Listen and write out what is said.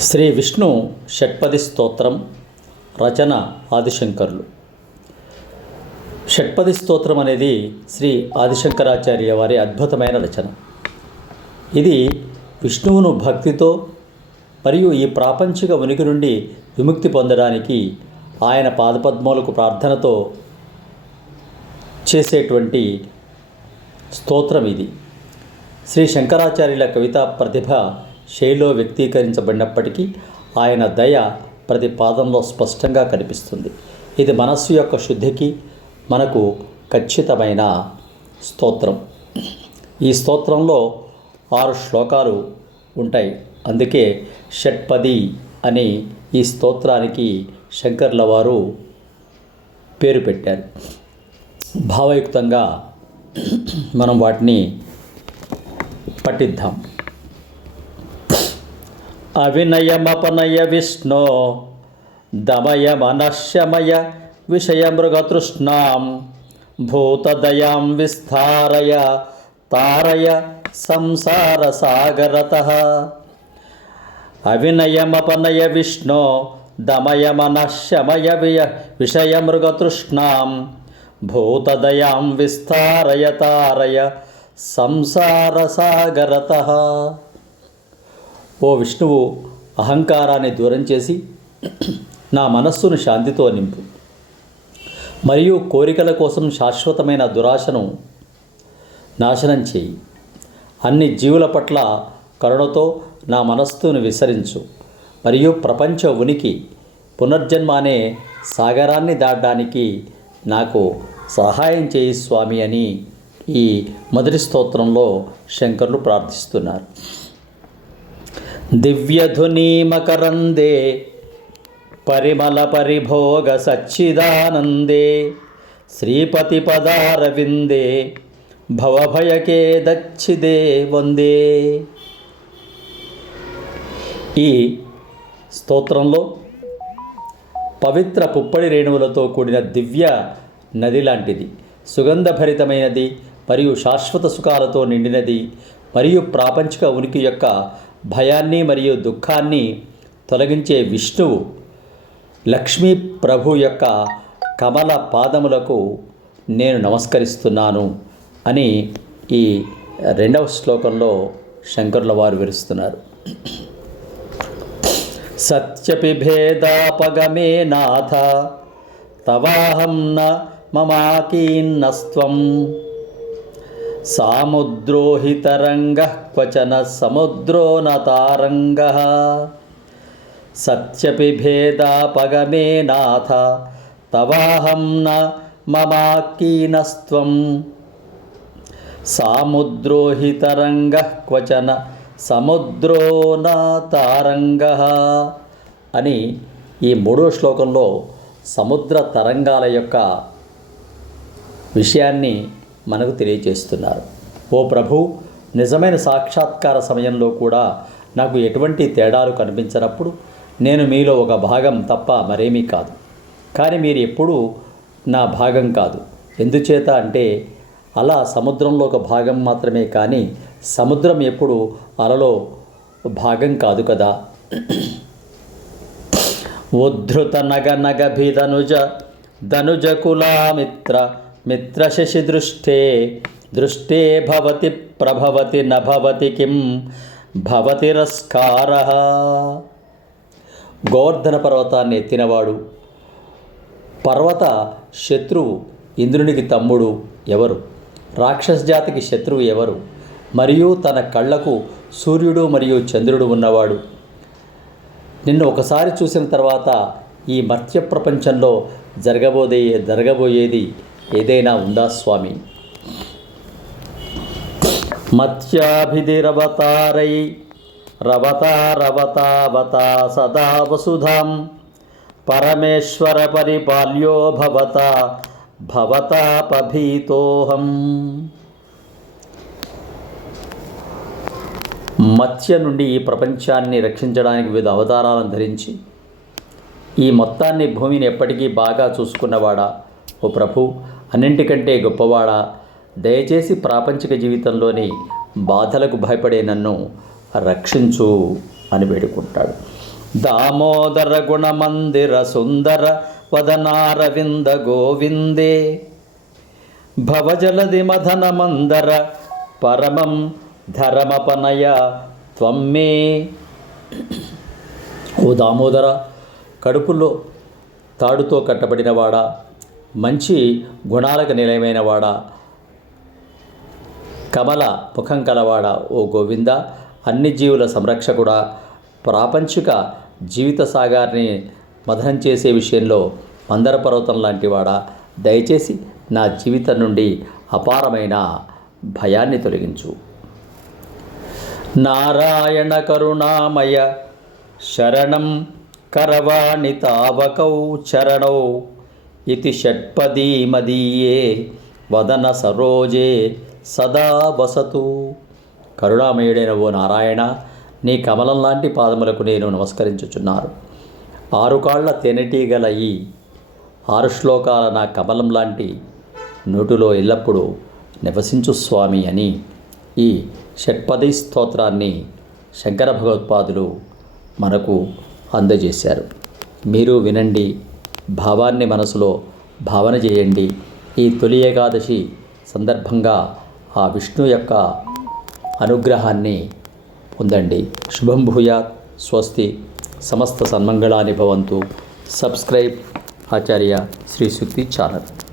శ్రీ విష్ణు షట్పది స్తోత్రం రచన ఆదిశంకర్లు. షట్పది స్తోత్రం అనేది శ్రీ ఆదిశంకరాచార్య వారి అద్భుతమైన రచన. ఇది విష్ణువును భక్తితో మరియు ఈ ప్రాపంచిక ఉనికి నుండి విముక్తి పొందడానికి ఆయన పాదపద్మములకు ప్రార్థనతో చేసేటువంటి స్తోత్రం ఇది. శ్రీ శంకరాచార్యుల కవితా ప్రతిభ శైలిలో వ్యక్తీకరించబడినప్పటికీ ఆయన దయ ప్రతి పాదంలో స్పష్టంగా కనిపిస్తుంది. ఇది మనస్సు యొక్క శుద్ధికి మనకు ఖచ్చితమైన స్తోత్రం. ఈ స్తోత్రంలో ఆరు శ్లోకాలు ఉంటాయి. అందుకే షట్పది అని ఈ స్తోత్రానికి శంకర్ల వారు పేరు పెట్టారు. భావయుక్తంగా మనం వాటిని పఠిద్దాం. అవినయమపనయ విష్ణో దమయ మనశమయ విషయమృగతృష్ణాం భూతదయాం విస్తారయ తారయ సంసారసాగరత. అవినయమపనయ విష్ణో దమయ మనశమయ వియ విషయమృగతృష్ణాం భూతదయాం విస్తారయ తారయ సంసారసాగరత. ఓ విష్ణువు అహంకారాన్ని దూరం చేసి నా మనస్సును శాంతితో నింపు. మరియు కోరికల కోసం శాశ్వతమైన దురాశను నాశనం చేయి. అన్ని జీవుల పట్ల కరుణతో నా మనస్సును విసరించు. మరియు ప్రపంచ ఉనికి పునర్జన్మ అనే సాగరాన్ని దాటడానికి నాకు సహాయం చేయి స్వామి అని ఈ మొదటి స్తోత్రంలో శంకర్లు ప్రార్థిస్తున్నారు. దివ్యధునీమకరందే పరిమళ పరిభోగ సచ్చిదానందే శ్రీపతి పదారవిందే భవభయకే దచ్చిదే వందే ఈ స్తోత్రంలో పవిత్ర పుప్పడి రేణువులతో కూడిన దివ్య నది లాంటిది. సుగంధభరితమైనది మరియు శాశ్వత సుఖాలతో నిండినది మరియు ప్రాపంచిక ఉనికి యొక్క భయాన్ని మరియు దుఃఖాన్ని తొలగించే విష్ణువు లక్ష్మీ ప్రభు యొక్క కమల పాదములకు నేను నమస్కరిస్తున్నాను అని ఈ రెండవ శ్లోకంలో శంకరుల వారు విరుస్తున్నారు సత్యపి భేదాపగమే నాథ తవాహం న మమాకీన్నస్త్వం. సాముద్రోహితరంగ క్వచన సముద్రో నతారంగ సత్యపి భేదాపగమే నాథ తవాహం న మమాకీనస్త్వం. సాముద్రోహితరంగ క్వచన సముద్రో నాతారంగ అని ఈ మూడో శ్లోకంలో సముద్ర తరంగాల యొక్క విషయాన్ని మనకు తెలియజేస్తున్నారు. ఓ ప్రభు నిజమైన సాక్షాత్కార సమయంలో కూడా నాకు ఎటువంటి తేడాలు కనిపించినప్పుడు నేను మీలో ఒక భాగం తప్ప మరేమీ కాదు. కానీ మీరు ఎప్పుడూ నా భాగం కాదు. ఎందుచేత అంటే అలా సముద్రంలో ఒక భాగం మాత్రమే కానీ సముద్రం ఎప్పుడు అలలో భాగం కాదు కదా. ఉద్ధృత నగ నగభిధనుజ ధనుజ కులామిత్ర మిత్ర దృష్టే దృష్టే భవతి ప్రభవతి నభవతి కిం భవతిరస్కార గోవర్ధన పర్వతాన్ని ఎత్తినవాడు. పర్వత శత్రువు ఇంద్రునికి తమ్ముడు ఎవరు? రాక్షస జాతికి శత్రువు ఎవరు? మరియు తన కళ్ళకు సూర్యుడు మరియు చంద్రుడు ఉన్నవాడు. నిన్ను ఒకసారి చూసిన తర్వాత ఈ మర్త్య ప్రపంచంలో జరగబోదే జరగబోయేది ఏదైనా ఉందా స్వామి? మత్స్యాభిధిరవతారై రవతారవతావతా సదా వసుధాం. పరమేశ్వర పరిపాల్యో భవత భవతాపభీతోహం మత్స్య నుండి ఈ ప్రపంచాన్ని రక్షించడానికి వివిధ అవతారాలను ధరించి ఈ మొత్తాన్ని భూమిని ఎప్పటికీ బాగా చూసుకున్నవాడా? ఓ ప్రభు అన్నింటికంటే గొప్పవాడా? దయచేసి ప్రాపంచిక జీవితంలోని బాధలకు భయపడే నన్ను రక్షించు అని వేడుకుంటాడు. దామోదర గుణమందిర సుందర వదనారవింద గోవిందే. భవజలది మదన మందర పరమం ధరమపనయ త్వమ్మే ఓ దామోదర కడుపులో తాడుతో కట్టబడినవాడా మంచి గుణాలకు నిలయమైన వాడా. కమల ముఖం కలవాడ ఓ గోవింద. అన్ని జీవుల సంరక్షకుడా. ప్రాపంచిక జీవిత సాగాన్ని మదనం చేసే విషయంలో మందర పర్వతం లాంటివాడా దయచేసి నా జీవితం నుండి అపారమైన భయాన్ని తొలగించు. నారాయణ కరుణామయ శరణం కరవాణి తావకౌ చరణౌ. ఇది షట్పదీ మదీయే వదన సరోజే సదా వసతు కరుణామయుడైన ఓ నారాయణ నీ కమలం లాంటి పాదములకు నేను నమస్కరించుచున్నాను. ఆరు కాళ్ళ తేనెటీగల ఈ ఆరు శ్లోకాల నా కమలం లాంటి నోటిలో ఎల్లప్పుడూ నివసించు స్వామి అని ఈ షట్పది స్తోత్రాన్ని శంకర భగవత్పాదులు మనకు అందజేశారు. మీరు వినండి భావాన్ని మనసులో భావన చేయండి. ఈ తొలి ఏకాదశి సందర్భంగా ఆ విష్ణు యొక్క అనుగ్రహాన్ని పొందండి. శుభం భూయాత్. స్వస్తి. సమస్త సన్మంగళాని భవంతు. సబ్స్క్రైబ్. ఆచార్య శ్రీ శుక్తి ఛానల్.